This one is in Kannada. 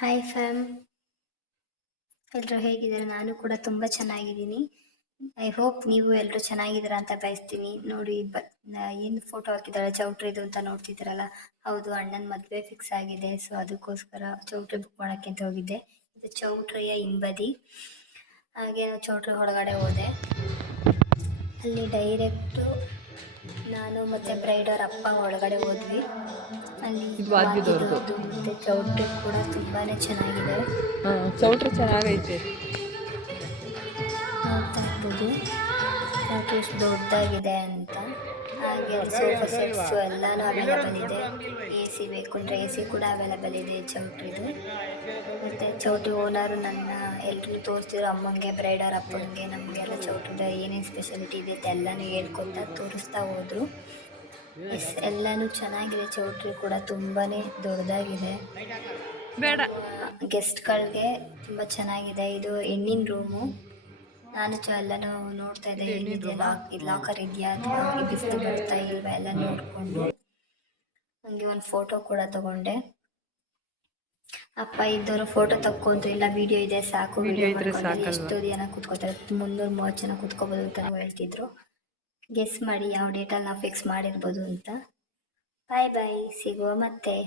ಹಾಯ್ ಫ್ಯಾಮ್, ಎಲ್ಲರೂ ಹೇಗಿದ್ದಾರೆ? ನಾನು ಕೂಡ ತುಂಬ ಚೆನ್ನಾಗಿದ್ದೀನಿ. ಐ ಹೋಪ್ ನೀವು ಎಲ್ಲರೂ ಚೆನ್ನಾಗಿದ್ದೀರಾ ಅಂತ ಬಯಸ್ತೀನಿ. ನೋಡಿ ಏನು ಫೋಟೋ ಹಾಕಿದ್ದಾಳೆ ಚೌಟ್ರಿದು ಅಂತ ನೋಡ್ತಿದ್ದೀರಲ್ಲ, ಹೌದು, ಅಣ್ಣನ ಮದುವೆ ಫಿಕ್ಸ್ ಆಗಿದೆ. ಸೊ ಅದಕ್ಕೋಸ್ಕರ ಚೌಟ್ರಿ ಬುಕ್ ಮಾಡೋಕ್ಕೆ ಅಂತ ಹೋಗಿದ್ದೆ. ಇದು ಚೌಟ್ರಿಯ ಹಿಂಬದಿ. ಹಾಗೆ ನಾನು ಚೌಟ್ರಿ ಒಳಗಡೆ ಹೋದೆ. ಅಲ್ಲಿ ಡೈರೆಕ್ಟು ನಾನು ಮತ್ತು ಬ್ರೈಡರ್ ಅಪ್ಪ ಒಳಗಡೆ ಹೋದ್ವಿ. ಅಲ್ಲಿ ವಾದ್ಯದವ್ರದ್ದು ಮತ್ತು ಚೌಟ್ರಿ ಕೂಡ ತುಂಬಾ ಚೆನ್ನಾಗಿದೆ. ಚೌಟ್ರಿ ಚೆನ್ನಾಗೈತೆ. ನೋಡ್ತಾ ಇರ್ಬೋದು ಚೌಟ್ರಿ ಎಷ್ಟು ದೊಡ್ಡದಾಗಿದೆ ಅಂತ. ಹಾಗೆ ಸೋಫಾ ಸೆಟ್ಸು ಎಲ್ಲಾನು ಅವೈಲಬಲ್ ಇದೆ. ಎ ಸಿ ಬೇಕು ಅಂದರೆ ಎ ಸಿ ಕೂಡ ಅವೈಲಬಲ್ ಇದೆ ಚೌಟ್ರಿದು. ಮತ್ತು ಚೌಟ್ರಿ ಓನರು ನನ್ನ ಎಲ್ರಿಗೂ ತೋರಿಸ್ತಿದ್ರು, ಅಮ್ಮಂಗೆ, ಬ್ರೈಡರ್ ಅಪ್ಪನಿಗೆ, ನಮಗೆಲ್ಲ ಚೌಟ್ರಿದ ಏನೇನು ಸ್ಪೆಷಾಲಿಟಿ ಇದೆ ಅಂತ ಎಲ್ಲನೂ ಹೇಳ್ಕೊತಾ ತೋರಿಸ್ತಾ ಹೋದರು. ಎಲ್ಲನೂ ಚೆನ್ನಾಗಿದೆ. ಚೌಟ್ರಿ ಕೂಡ ತುಂಬಾ ದೊಡ್ಡದಾಗಿದೆ. ಬೇಡ ಗೆಸ್ಟ್ಗಳಿಗೆ ತುಂಬ ಚೆನ್ನಾಗಿದೆ. ಇದು ಹೆಣ್ಣಿನ ರೂಮು. ನಾನು ಎಲ್ಲನೂ ನೋಡ್ತಾ ಇದ್ದೆ, ಏನಿದೆಯಲ್ಲ ಲಾಕರ್ ಇದೆಯಾ ಅಥವಾ ಬಿಸಿಲು ಬರ್ತಾ ಇಲ್ವಾ ಎಲ್ಲ ನೋಡಿಕೊಂಡು ನನಗೆ ಒಂದು ಫೋಟೋ ಕೂಡ ತಗೊಂಡೆ. ಅಪ್ಪ ಇದ್ದವರು ಫೋಟೋ ತಕ್ಕೊಂಡ್ರು, ಇಲ್ಲ ವಿಡಿಯೋ ಇದೆ ಸಾಕು, ವಿಡಿಯೋ ಮಾಡ್ಕೊಂಡ್ರೆ ಎಷ್ಟು ಜನ ಕೂತ್ಕೋತಾರೆ, 330 ಜನ ಕೂತ್ಕೋಬೋದು ಅಂತ ಹೇಳ್ತಿದ್ರು. ಗೆಸ್ ಮಾಡಿ ಯಾವ ಡೇಟಲ್ಲಿ ನಾವು ಫಿಕ್ಸ್ ಮಾಡಿರ್ಬೋದು ಅಂತ. ಬಾಯ್ ಬಾಯ್, ಸಿಗುವ ಮತ್ತೆ.